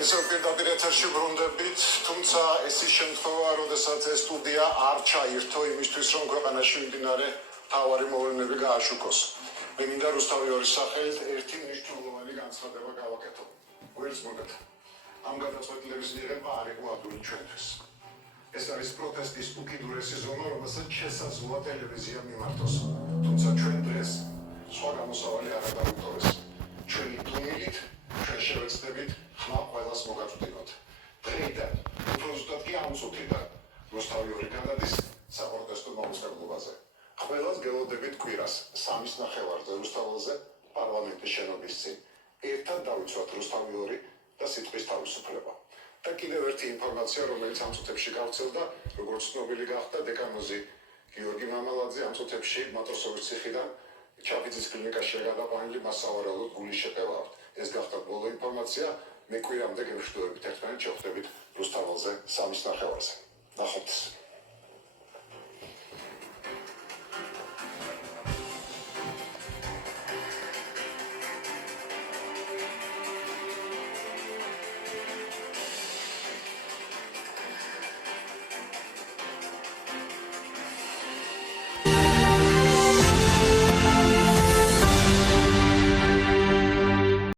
ისევ პირდაპირ ეთერში ბრუნდებით, თუმცა ეს ის შემთხვევა, როდესაც ეს სტუდია არ ჩაირთო იმისთვის, რომ ქვეყანაში მიმდინარე მთავარი მოვლენები გააშუქოს. მე მინდა რუსთავიორის სახელით ერთი მნიშვნელოვანი განცხადება გავაკეთო. გველს მოგეთ. ამ გადაწყვეტილების მიღება არ იყო ადვილი ჩვენთვის. ეს არის პროტესტის უკიდურესი ზონა, რომელსაც შესაძლოა ტელევიზია მიმართოს. თუმცა ჩვენ დღეს სხვა გამოსავალი არ გადავიტოვეს. ჩვენი დუმილით, ჩვენ შევეცდებით ხმა ყველას მოგაწვდინოთ. დღეიდან, უფრო ზუსტად კი ამ წუთიდან, რუსთავიორი გადადის საპროტესტო მოუწყებლობაზე. ყველას გელოდებით კვირას, 3:30-ზე რუსთაველზე პარლამენტის შენობის წინ. ერთად დავიცვათ რუსთავიორი და სიტყვის თავისუფლება. და კიდევ ერთი ინფორმაცია, რომელიც ამ წუთებში გავრცელდა, როგორც ცნობილი გახდა, დეკანოზი გიორგი მამალაძე ამ წუთებში მატროსოვის ციხიდან ჩაფიძის კლინიკაშია გადაყვანილი, მას სავარაუდოდ გულის შეტევა აქვს. ეს გახდა ბოლო ინფორმაცია, მე კვირამდე გემშვიდობებით ერთმანეთს შევხვდებით რუსთაველზე 3:30-ზე. ნახვამდის.